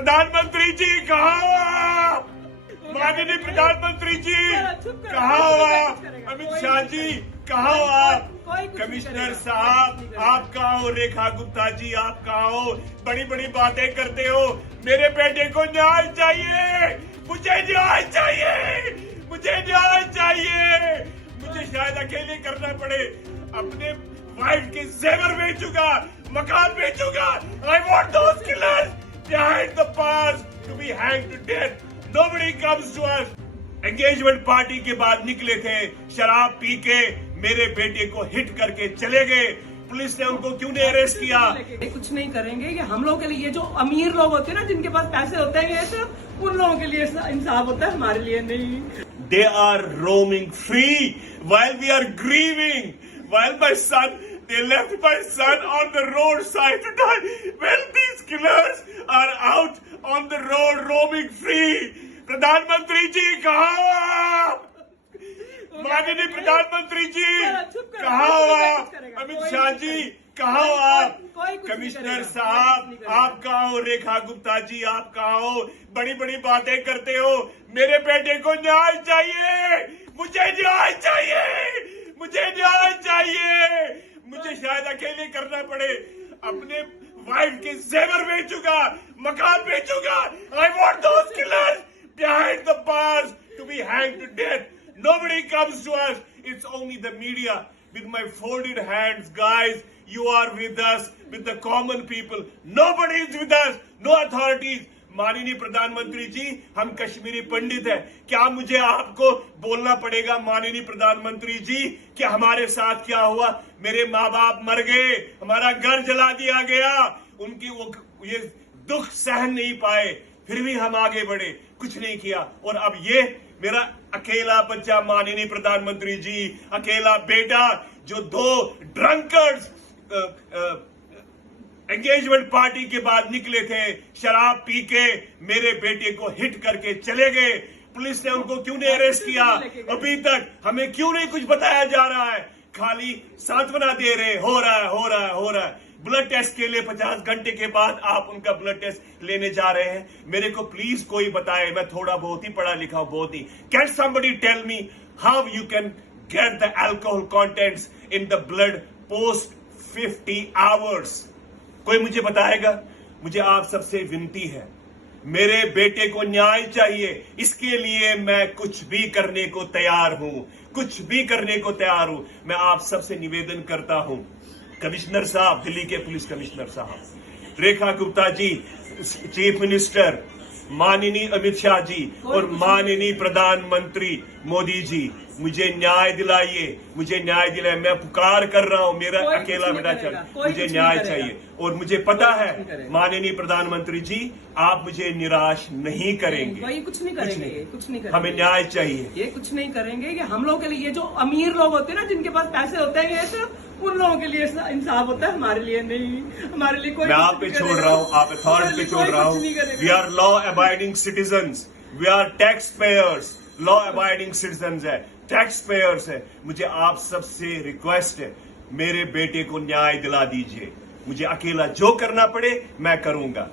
प्रधानमंत्री जी कहाँ हो आप? माननीय प्रधानमंत्री जी कहाँ हो आप? अमित शाह जी कहाँ हो आप? कमिश्नर साहब आप कहाँ हो? रेखा गुप्ता जी आप कहाँ हो? बड़ी बड़ी बातें करते हो। मेरे बेटे को न्याय चाहिए, मुझे न्याय चाहिए, मुझे न्याय चाहिए। मुझे शायद अकेले करना पड़े, अपने वाइफ के जेवर बेचूंगा, मकान बेचूंगा। I want those killers behind the bars to be hanged to death. Nobody comes to us. Engagement party के बाद निकले थे, शराब पी के मेरे बेटे को हिट करके चले गए। पुलिस ने उनको क्यों नहीं अरेस्ट किया? कुछ नहीं करेंगे कि हम लोगों के लिए, ये जो अमीर लोग होते हैं ना, जिनके पास पैसे होते हैं, ये सिर्फ उन लोगों के लिए इंसाफ होता है, हमारे लिए नहीं। They are roaming free while we are grieving. While my son, they left my son on the roadside to die. Well, these killers are out on the road roaming free. प्रधानमंत्री जी कहाँ हो आप? माननीय प्रधानमंत्री जी कहाँ हो आप? अमित शाह जी कहाँ हो आप? कमिश्नर साहब आप कहाँ हो? रेखा गुप्ता जी आप कहाँ हो? बड़ी बड़ी बातें करते हो। मेरे बेटे को न्याय चाहिए, मुझे न्याय चाहिए, मुझे न्याय चाहिए। मुझे शायद अकेले करना पड़े, अपने वाइफ के जेवर बेचूंगा, मकान बेचूंगा। I want those killers behind the bars to be hanged to death. Nobody comes to us. It's only the media with my folded hands. Guys, you are with us, with the common people. Nobody is with us. No authorities. माननीय प्रधानमंत्री जी, हम कश्मीरी पंडित हैं। क्या मुझे आपको बोलना पड़ेगा माननीय प्रधानमंत्री जी कि हमारे साथ क्या हुआ? मेरे माँ बाप मर गए, हमारा घर जला दिया गया, उनकी वो ये दुख सहन नहीं पाए, फिर भी हम आगे बढ़े, कुछ नहीं किया। और अब ये मेरा अकेला बच्चा, माननीय प्रधानमंत्री जी, अकेला बेटा, जो दो ड्रंकर्स एंगेजमेंट पार्टी के बाद निकले थे, शराब पी के मेरे बेटे को हिट करके चले गए। पुलिस ने उनको क्यों नहीं अरेस्ट किया? अभी तक हमें क्यों नहीं कुछ बताया जा रहा है? खाली सांत्वना दे रहे, हो रहा है, हो रहा है, हो रहा है। ब्लड टेस्ट के लिए 50 घंटे के बाद आप उनका ब्लड टेस्ट लेने जा रहे हैं। मेरे को प्लीज कोई बताए, मैं थोड़ा बहुत ही पढ़ा लिखा हूं, बहुत ही। Can somebody tell me how you can get the alcohol contents in the blood post 50 hours? कोई मुझे बताएगा? मुझे आप सबसे विनती है, मेरे बेटे को न्याय चाहिए। इसके लिए मैं कुछ भी करने को तैयार हूं, कुछ भी करने को तैयार हूं। मैं आप सबसे निवेदन करता हूं, कमिश्नर साहब, दिल्ली के पुलिस कमिश्नर साहब, रेखा गुप्ता जी, चीफ मिनिस्टर माननीय अमित शाह जी और माननीय प्रधानमंत्री मोदी जी, मुझे न्याय दिलाइए, मुझे न्याय दिलाइए। मैं पुकार कर रहा हूं, मेरा अकेला बेटा चल, मुझे न्याय चाहिए। और मुझे पता है माननीय प्रधानमंत्री जी, आप मुझे निराश नहीं करेंगे। वही कुछ नहीं करेंगे, कुछ नहीं करेंगे। हमें न्याय चाहिए। ये कुछ नहीं करेंगे कि हम लोगों के लिए, ये जो अमीर लोग होते हैं ना, जिनके पास पैसे होते हैं, ये सिर्फ उन लोगों के लिए इंसाफ होता है, हमारे लिए नहीं। हमारे लिए कोई, मैं आप पे छोड़ रहा हूँ, आप अथॉरिटी पे छोड़ रहा हूँ। We are law abiding citizens, we are taxpayers. Law abiding citizens है, टैक्स पेयर्स है। मुझे आप सबसे रिक्वेस्ट है, मेरे बेटे को न्याय दिला दीजिए। मुझे अकेला जो करना पड़े मैं करूंगा।